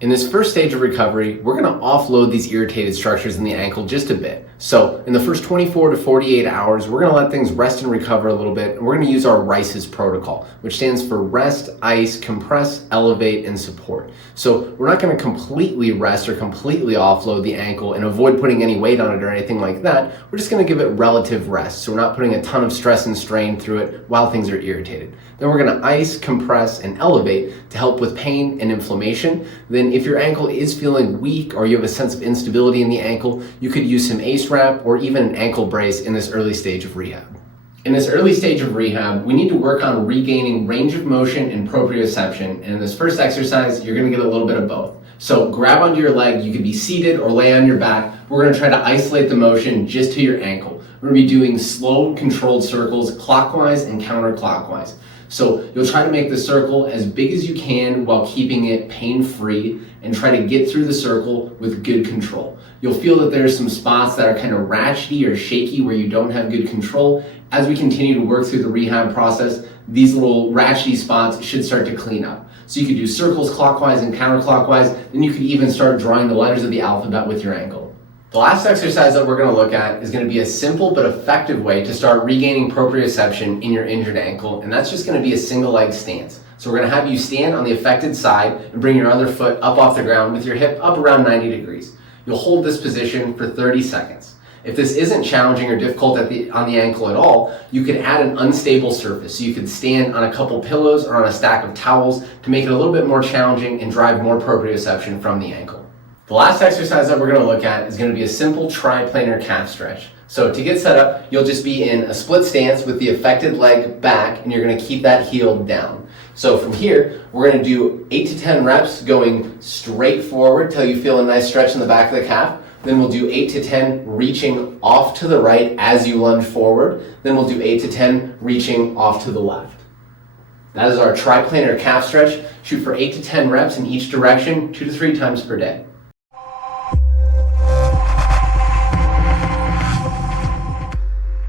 In this first stage of recovery, we're going to offload these irritated structures in the ankle just a bit. So in the first 24 to 48 hours, we're going to let things rest and recover a little bit, and we're going to use our R.I.C.E.S protocol, which stands for rest, ice, compress, elevate, and support. So we're not going to completely rest or completely offload the ankle and avoid putting any weight on it or anything like that. We're just going to give it relative rest, so we're not putting a ton of stress and strain through it while things are irritated. Then we're going to ice, compress, and elevate to help with pain and inflammation. Then if your ankle is feeling weak or you have a sense of instability in the ankle, you could use some ACE wrap or even an ankle brace in this early stage of rehab. In this early stage of rehab, we need to work on regaining range of motion and proprioception. And in this first exercise, you're going to get a little bit of both. So grab onto your leg. You could be seated or lay on your back. We're going to try to isolate the motion just to your ankle. We're going to be doing slow, controlled circles clockwise and counterclockwise. So you'll try to make the circle as big as you can while keeping it pain-free and try to get through the circle with good control. You'll feel that there's some spots that are kind of ratchety or shaky where you don't have good control. As we continue to work through the rehab process, these little ratchety spots should start to clean up. So you could do circles clockwise and counterclockwise, then you could even start drawing the letters of the alphabet with your ankle. The last exercise that we're going to look at is going to be a simple but effective way to start regaining proprioception in your injured ankle, and that's just going to be a single leg stance. So we're going to have you stand on the affected side and bring your other foot up off the ground with your hip up around 90 degrees. You'll hold this position for 30 seconds. If this isn't challenging or difficult on the ankle at all, you could add an unstable surface. So you could stand on a couple pillows or on a stack of towels to make it a little bit more challenging and drive more proprioception from the ankle. The last exercise that we're going to look at is going to be a simple triplanar calf stretch. So to get set up, you'll just be in a split stance with the affected leg back, and you're going to keep that heel down. So from here, we're going to do 8 to 10 reps going straight forward till you feel a nice stretch in the back of the calf. Then we'll do 8 to 10 reaching off to the right as you lunge forward. Then we'll do 8 to 10 reaching off to the left. That is our triplanar calf stretch. Shoot for 8 to 10 reps in each direction, 2 to 3 times per day.